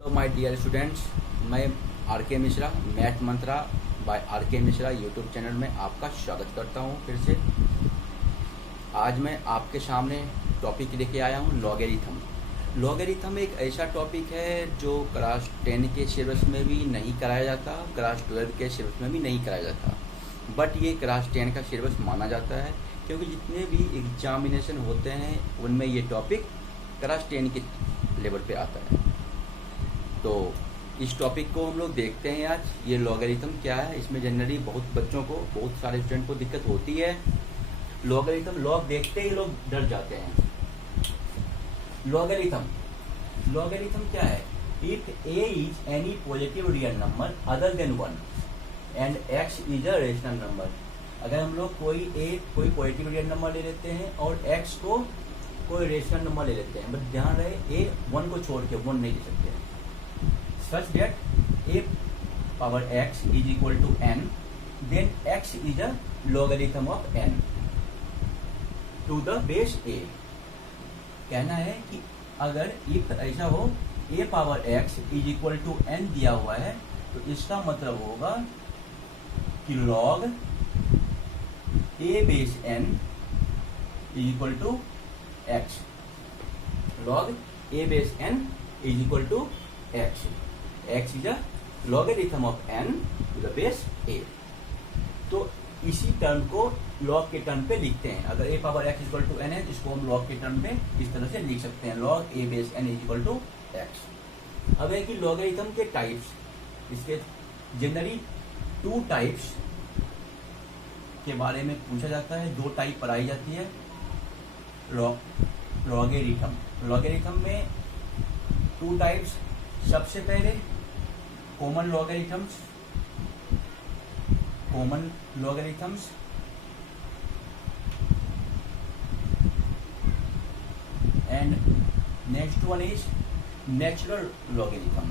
Hello my dear students, मैं R K Mishra math Mantra by R K Mishra YouTube channel में आपका स्वागत करता हूं। फिर से आज मैं आपके सामने टॉपिक लेके आया हूं लॉगरिथम। लॉगरिथम एक ऐसा टॉपिक है जो क्लास 10 के सिलेबस में भी नहीं कराया जाता, क्लास 12 के सिलेबस में भी नहीं कराया जाता, बट ये क्लास 10 का सिलेबस माना जाता है क्योंकि जितने भी एग्जामिनेशन होते हैं उनमें ये टॉपिक क्लास 10 के लेवल पे आता है। तो इस टॉपिक को हम लोग देखते हैं आज। ये लॉगरिथम क्या है, इसमें जनरली बहुत बच्चों को, बहुत सारे स्टूडेंट को दिक्कत होती है। लॉगरिथम लॉग देखते ही लोग डर जाते हैं। लॉगरिथम क्या है? If a is any positive real number other than 1 and x is a rational number. अगर हम लोग कोई पॉजिटिव रियल नंबर ले लेते हैं और x को कोई रेशनल नंबर ले लेते हैं, बट ध्यान रहे a 1 को छोड़ के 1 नहीं ले सकते, such that a power x is equal to n, then x is a logarithm of n to the base a। कहना है कि अगर if ऐसा हो a power x is equal to n दिया हुआ है तो इसका मतलब होगा कि log a base n is equal to x। log a base n is equal to x। x is a logarithm of n to the base a। तो इसी टर्म को log के टर्म पे लिखते हैं। अगर a power x equal to n है, इसको हम log के टर्म पे इस तरह से लिख सकते हैं, log a base n equal to x। अब है कि लॉगरिथम के टाइप्स, इसके जनरली 2 टाइप्स के बारे में पूछा जाता है, 2 टाइप पढ़ाई जाती है लॉगरिथम में 2 टाइप्स। सबसे पहले common logarithms and next one is natural logarithm.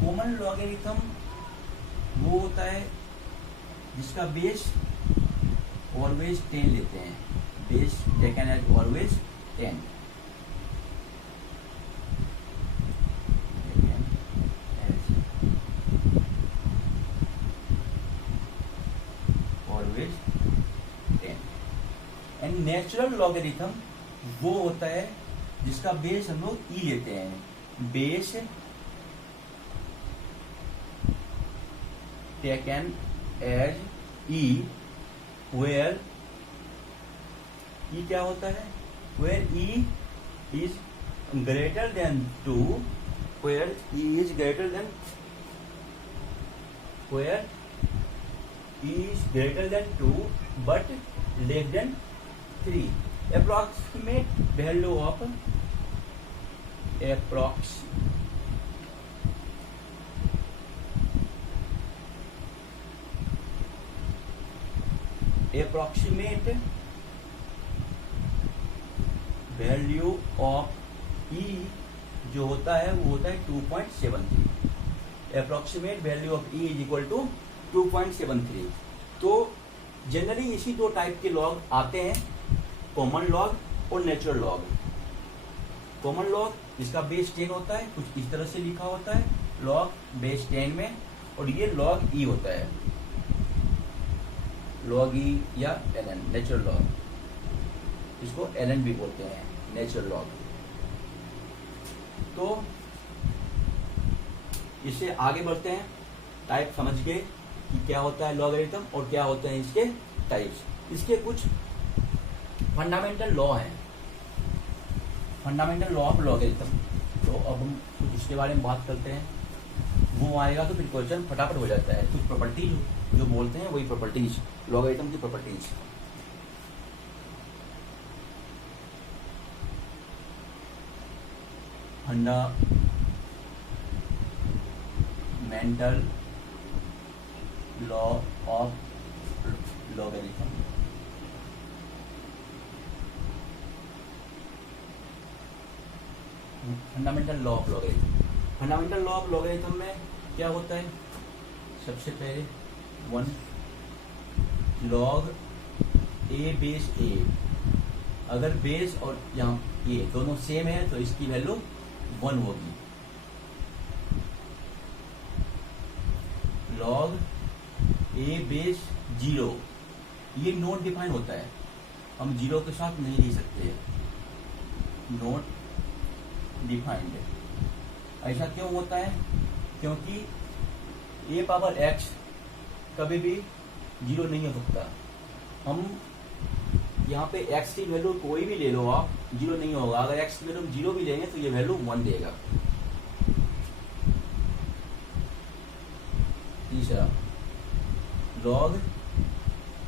Common logarithm वो होता है जिसका बेस ऑलवेज 10 लेते हैं, base taken as always 10। And natural logarithm वो होता है जिसका बेस हम लोग ई लेते हैं, base taken as e, where e क्या होता है? where e is greater than 2, where e is greater than 2 but less than 3। approximate value of approximate value of e जो होता है वो होता है 2.73। approximate value of e is equal to 2.73। तो जनरली इसी 2 टाइप के लॉग आते हैं, कॉमन लॉग और नेचुरल लॉग। कॉमन लॉग जिसका बेस 10 होता है, कुछ इस तरह से लिखा होता है, लॉग बेस 10 में, और ये लॉग ई होता है, लॉग ई या ln, नेचुरल लॉग। इसको ln भी बोलते हैं, नेचुरल लॉग। तो इससे आगे बढ़ते हैं, टाइप समझ गए कि क्या होता है लॉगरिथम और क्या होते हैं इसके टाइप्स। इसके कुछ फंडामेंटल लॉ हैं, फंडामेंटल लॉ ऑफ लॉगरिथम। तो अब हम कुछ इसके बारे में बात करते हैं, वो आएगा तो फिर क्वेश्चन फटाफट हो जाता है। कुछ प्रॉपर्टीज जो बोलते हैं वही प्रॉपर्टीज, लॉगरिथम की properties. Fundamental law of logarithm. Fundamental law of logarithm में क्या होता है? सबसे पहले 1 लॉग ए बेस ए, अगर बेस और यहाँ ये दोनों सेम है तो इसकी वैल्यू 1 होगी। लॉग ए बेस 0, ये नॉट डिफाइन होता है, हम 0 के साथ नहीं लिख सकते, नॉट डिफाइंड। ऐसा क्यों होता है? क्योंकि ए पावर एक्स कभी भी 0 नहीं हो सकता। हम यहाँ पे x की वैल्यू कोई भी ले लो आप, 0 नहीं होगा। अगर x की वैल्यू 0 भी लेंगे तो ये वैल्यू 1 देगा। तीसरा, लॉग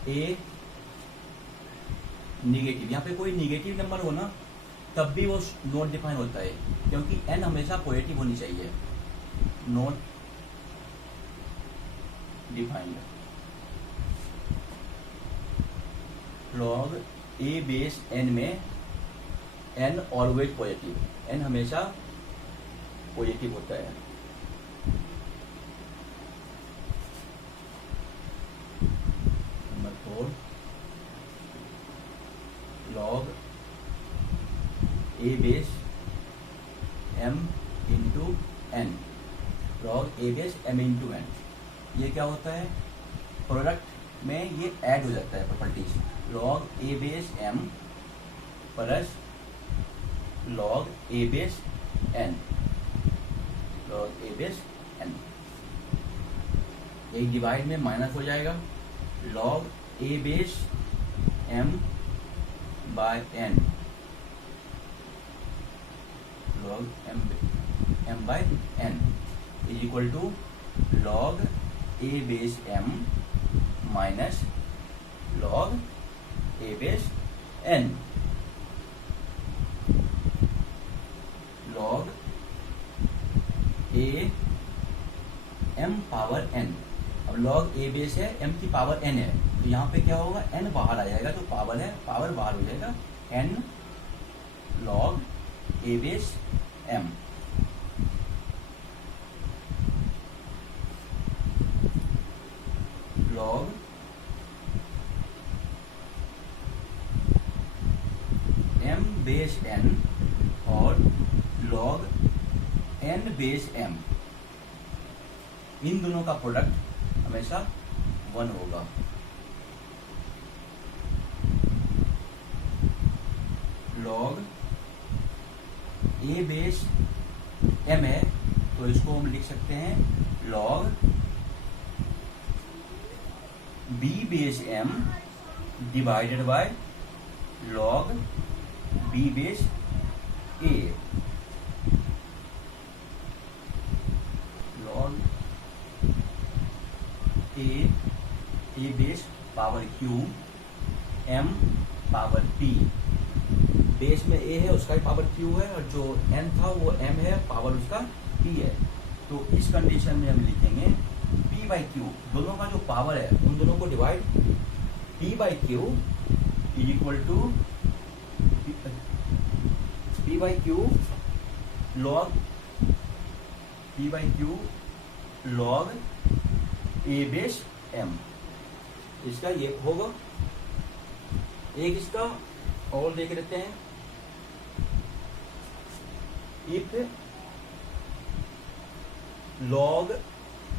ए निगेटिव, यहाँ पे कोई निगेटिव नंबर हो ना तब भी वो नॉट डिफाइन होता है, क्योंकि n हमेशा पॉजिटिव होनी चाहिए। Not defined. Log a base n में n ऑलवेज पॉजिटिव, n हमेशा पॉजिटिव होता है। Number 4, log a base m into n, log a base m into n, ये क्या होता है? प्रोडक्ट में ये ऐड हो जाता है properties. Log a base m plus log a base n, log a base n, एक डिवाइड में माइनस हो जाएगा। Log a base m by n, log m by n is equal to log a base m minus log a base n, log a m power n। अब log a base है, m की power n है, तो यहाँ पे क्या होगा? n बाहर आ जाएगा, जो पावर है पावर बाहर हो जाएगा, n log a base m। Log m base n और लॉग n बेस m, इन दोनों का प्रोडक्ट हमेशा 1 होगा। लॉग ए बेस m है तो इसको हम लिख सकते हैं log b base m divided by log b base a, log a base power q m power p, base में a है उसका पावर q है और जो n था वो m है, पावर उसका p है। तो इस कंडीशन में हम लिखेंगे p बाई q, दोनों का जो पावर है उन दोनों को divide, p by q is equal to p by q log p by q log a base m, इसका ये होगा। एक इसका और देख लेते हैं, if log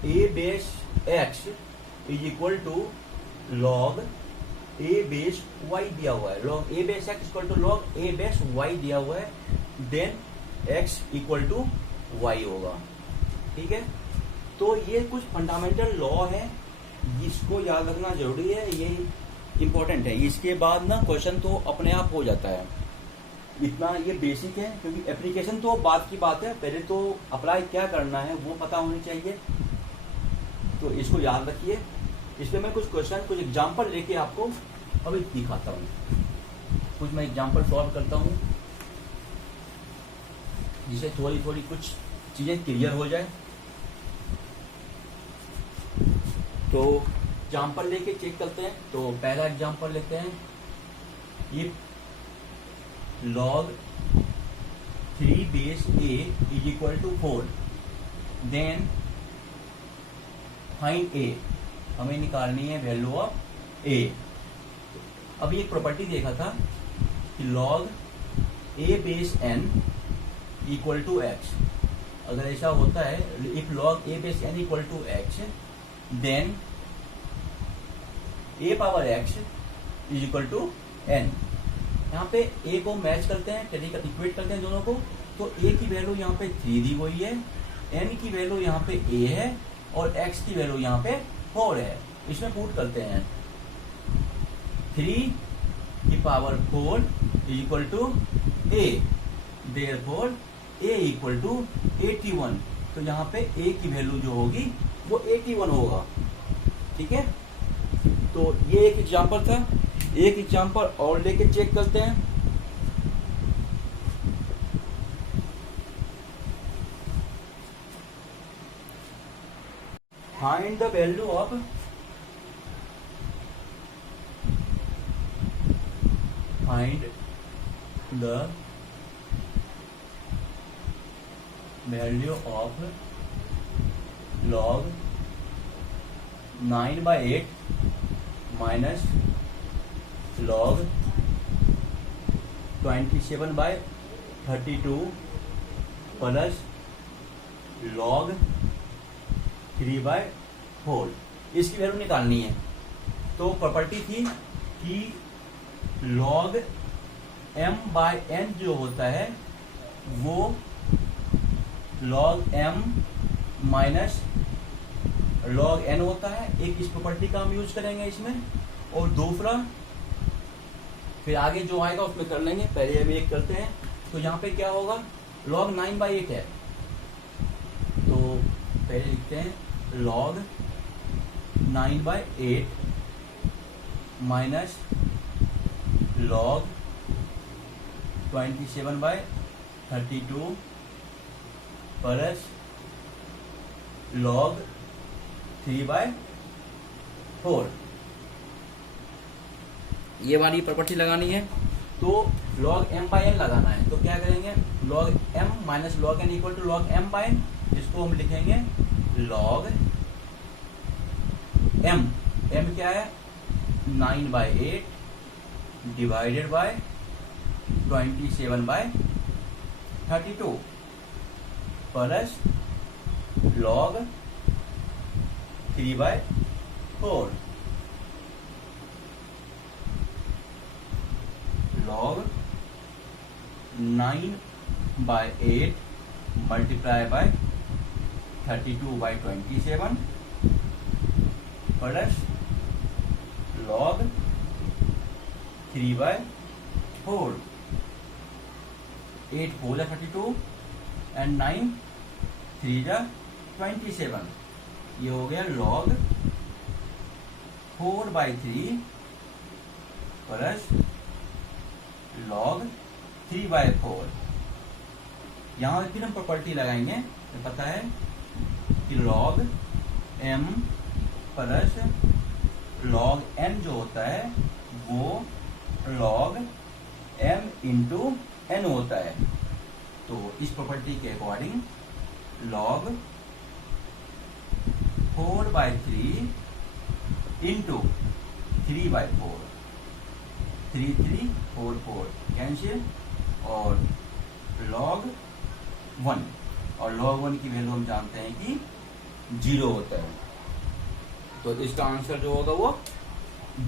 a base x is equal to log a base y दिया हुआ है, log a base x equal to log a base y दिया हुआ है, then x equal to y होगा। ठीक है, तो ये कुछ फंडामेंटल लॉ है, जिसको याद रखना जरूरी है, ये इंपॉर्टेंट है। इसके बाद ना क्वेश्चन तो अपने आप हो जाता है, इतना ये बेसिक है, क्योंकि एप्लीकेशन तो बाद की बात है, पहले तो अप्लाई क्या करना है वो पता होनी चाहिए। तो इसको याद रखिए। इसमें मैं कुछ क्वेश्चन, कुछ एग्जांपल लेके आपको अभी दिखाता हूँ। कुछ मैं एग्जांपल सॉल्व करता हूँ जिससे थोड़ी थोड़ी कुछ चीजें क्लियर हो जाए। तो एग्जाम्पल लेके चेक करते हैं। तो पहला एग्जाम्पल लेते हैं, if log 3 base a is equal to 4, then find a, हमें निकालनी है वैल्यू ऑफ ए। अभी एक प्रॉपर्टी देखा था कि log a base n equal to x. अगर ऐसा होता है, if log a base n equal to x, then a power x is equal to n. यहाँ पे ए को मैच करते हैं, इक्वेट करते हैं दोनों को, तो ए की वैल्यू यहाँ पे 3 दी हुई है, एन की वैल्यू यहाँ पे ए है और एक्स की वैल्यू यहाँ पे 4 है। इसमें पुट करते हैं 3 की power 4 is equal to a, therefore a equal to 81। तो यहाँ पे ए की वैल्यू जो होगी वो 81 होगा। ठीक है, तो ये एक एग्जांपल था। एक एग्जांपल और लेके चेक करते हैं। Find the value of log 9/8 minus log 27/32 plus log 3/4। इसकी वैल्यू निकालनी है। तो प्रॉपर्टी थी कि log m/n जो होता है वो log m minus log n होता है। एक इस प्रॉपर्टी का हम यूज करेंगे इसमें, और दूसरा फिर आगे जो आएगा उसमें कर लेंगे। पहले अभी एक करते हैं। तो यहाँ पे क्या होगा, log 9/8 है, तो पहले लिखते हैं log 9/8 minus log 27/32 plus log 3/4। ये वाली प्रॉपर्टी लगानी है। तो log m/n लगाना है। तो क्या करेंगे, log m minus log n equal to log m/n। इसको हम लिखेंगे log m। m क्या है, 9/8 divided by 27/32 plus log 3/4। log 9/8 multiply by 32/27 plus log 3/4। 8 4 जा 32 एंड 9 3 जा 27। ये हो गया log 4/3 प्लस log 3/4। यहाँ फिर हम प्रॉपर्टी लगाएंगे। तो पता है कि log m plus log n जो होता है वो log m इंटू n होता है। तो इस प्रॉपर्टी के अकॉर्डिंग log 4/3 इंटू 3/4, 3 3 4 4 कैंसिल, और log 1, और log 1 की वैल्यू हम जानते हैं कि 0 होता है। तो इसका आंसर जो होगा वो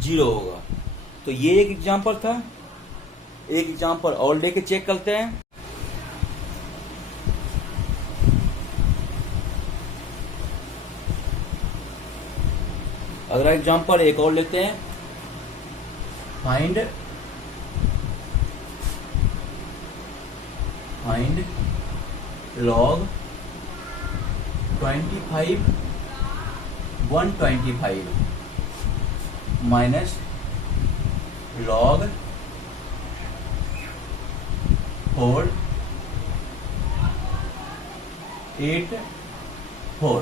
0 होगा। तो ये एक एग्जांपल था। एक एग्जांपल और लेके चेक करते हैं। अगला एग्जांपल एक और लेते हैं। Find log 25/125 minus log 4/8/4।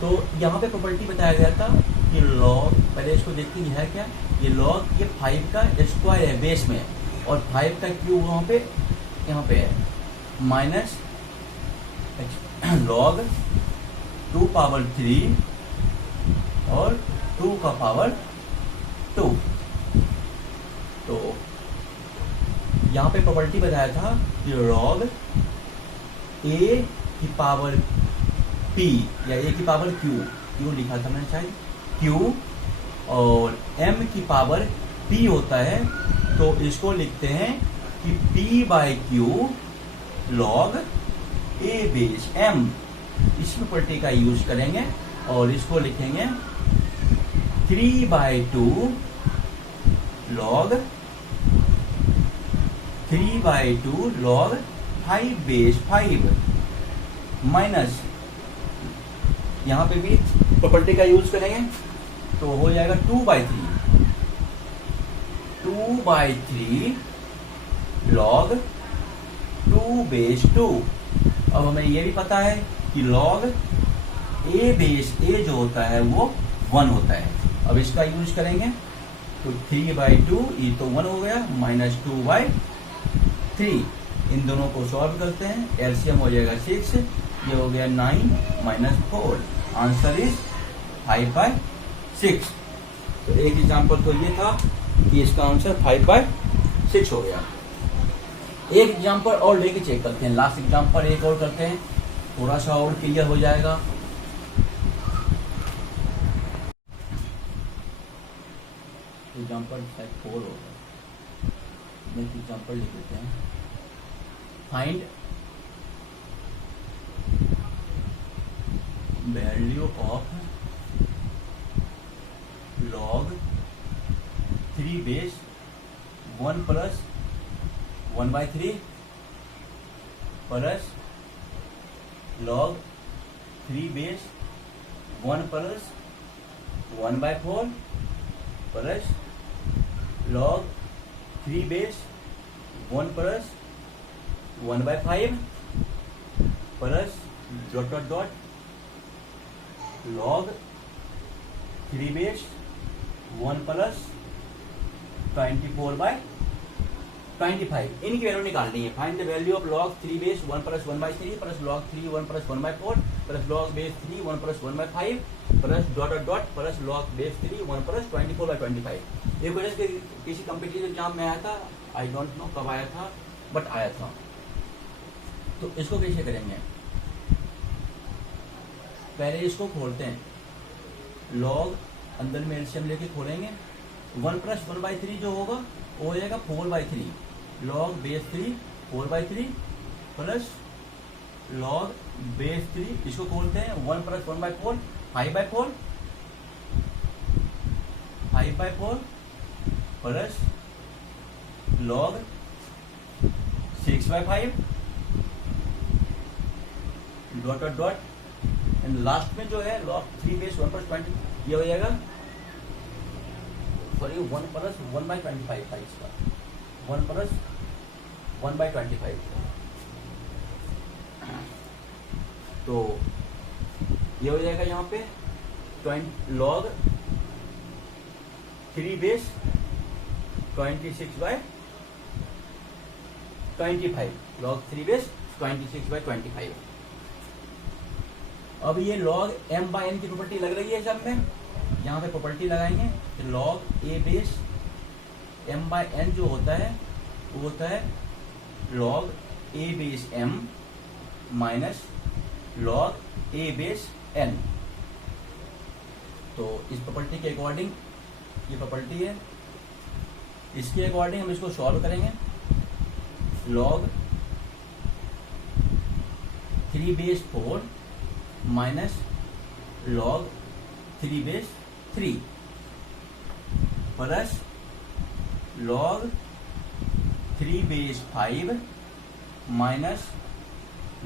तो यहाँ पे प्रॉपर्टी बताया गया था कि log, पहले इसको देखते हैं है क्या, ये log ये 5 का स्क्वायर है बेस में, और 5 का क्यूब वहाँ पे है, माइनस log 2/3 और 2 का पावर 2। तो यहाँ पे प्रॉपर्टी बताया था कि log a की पावर p या a की पावर q लिखा था मैंने शायद, q और m की पावर p होता है, तो इसको लिखते हैं कि p by Q log a base m। इस प्रॉपर्टी का यूज करेंगे और इसको लिखेंगे 3/2 log 3/2 log 5 बेस 5 माइनस, यहाँ पे भी प्रॉपर्टी का यूज करेंगे तो हो जाएगा 2/3 log 2 बेस 2। अब हमें ये भी पता है कि log a बेस a जो होता है वो 1 होता है। अब इसका यूज करेंगे तो 3/2 ये तो 1 हो गया, माइनस 2/3। इन दोनों को सॉल्व करते हैं, एलसीएम हो जाएगा 6, ये हो गया 9 माइनस 4, आंसर इज 5/6। तो एक एग्जाम्पल तो ये था कि इसका आंसर 5/6 हो गया। एक एग्जाम्पल और लेके चेक करते हैं, लास्ट एग्जाम्पल एक और करते हैं, थोड़ा सा और क्लियर हो जाएगा। एग्जाम्पल शायद 4 होगा, नेक्स्ट एग्जाम्पल लिख देते हैं। Find value of log 3 base 1 plus 1/3 plus log 3 base 1 plus 1/4 plus log 3 base 1 plus 1/5 plus dot dot dot log 3 base 1 plus 24/25। इनकी वैल्यू निकालनी है। Find the value of log 3 base 1 plus 1/3 plus log 3 1 plus 1/4 plus log base 3 1 plus 1/5 plus dot dot dot plus log base 3 1 plus 24/25। ये question किसी competitive exam में आया था, I don't know कब आया था, बट आया था। तो इसको कैसे करेंगे, पहले इसको खोलते हैं, log अंदर में एलसीएम लेके खोलेंगे, 1 प्लस 1/3 जो होगा वो हो जाएगा 4/3, log base 3 4/3 plus log base 3, इसको खोलते हैं 1 plus 1/4 5/4 plus log 6/5 dot dot dot and last में जो है log 3 बेस 1 प्लस 20 ये हो जाएगा, सॉरी 1 प्लस 1/25 था इसका, 1 प्लस 1/25। तो ये हो जाएगा यहाँ पे log 3 बेस 26/25 log 3 बेस 26/25। अब ये log m/n की प्रॉपर्टी लग रही है सब में, यहाँ पे प्रॉपर्टी लगाएंगे तो log a बेस m/n जो होता है वो होता है log a base m minus log a base n। तो इस प्रॉपर्टी के अकॉर्डिंग ये प्रॉपर्टी है, इसके अकॉर्डिंग हम इसको सॉल्व करेंगे। log 3 base 4 minus log 3 base 3 plus log 3 base 5 minus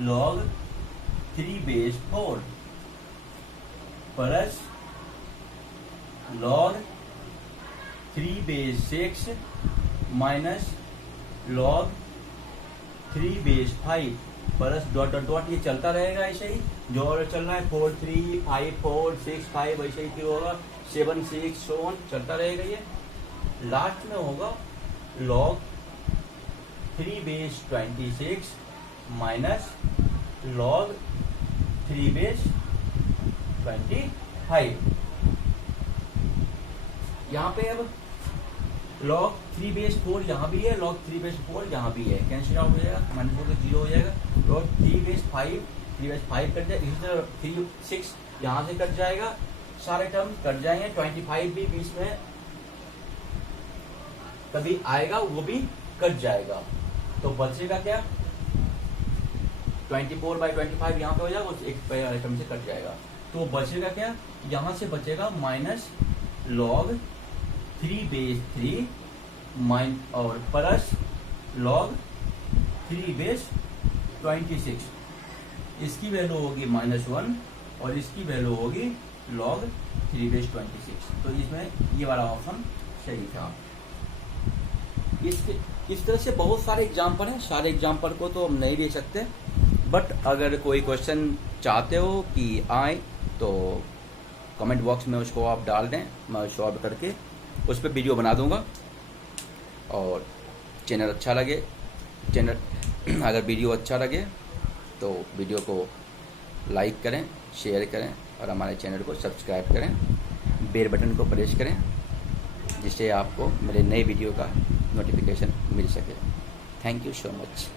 log 3 base 4 plus log 3 base 6 minus log 3 base 5 plus dot dot dot, ये चलता रहेगा ऐसे ही, जो और चल रहा है 4 3 5 4 6 5 ऐसे ही क्यों होगा 7 6 so on चलता रहेगा। ये लास्ट में होगा log 3 base 26 minus log 3 base 25। यहाँ पे अब log 3 बेस 4 यहाँ भी है, log 3 बेस 4 यहाँ भी है, कैंसिल आउट हो जाएगा, माइनस 4 0 हो जाएगा। log 3 बेस 5 कट जाएगा, इसी तरह 3 6 यहाँ से कट जाएगा, सारे टर्म कट जाएंगे। 25 भी बीच में कभी आएगा, वो भी कट जाएगा। तो बचेगा क्या, 24/25 यहाँ पे हो जाएगा, उस एक टर्म से कट जाएगा। तो बचेगा क्या, यहाँ से बचेगा माइनस log 3 बेस 3 और प्लस log 3 बेस 26। इसकी वैल्यू होगी -1 और इसकी वैल्यू होगी log 3 बेस 26। तो इसमें ये वाला ऑप्शन सही था। इस तरह से बहुत सारे एग्जाम्पल हैं, सारे एग्जाम्पल को तो हम नहीं दे सकते, बट अगर कोई क्वेश्चन चाहते हो कि आए तो कमेंट बॉक्स में उसको आप डाल दें, मैं सॉल्व करके उस पर वीडियो बना दूंगा। और चैनल अच्छा लगे, अगर वीडियो अच्छा लगे तो वीडियो को लाइक करें, शेयर करें और हमारे चैनल को सब्सक्राइब करें, बेल बटन को प्रेस करें, जिससे आपको मेरे नए वीडियो का नोटिफिकेशन मिल सके। Thank you so much.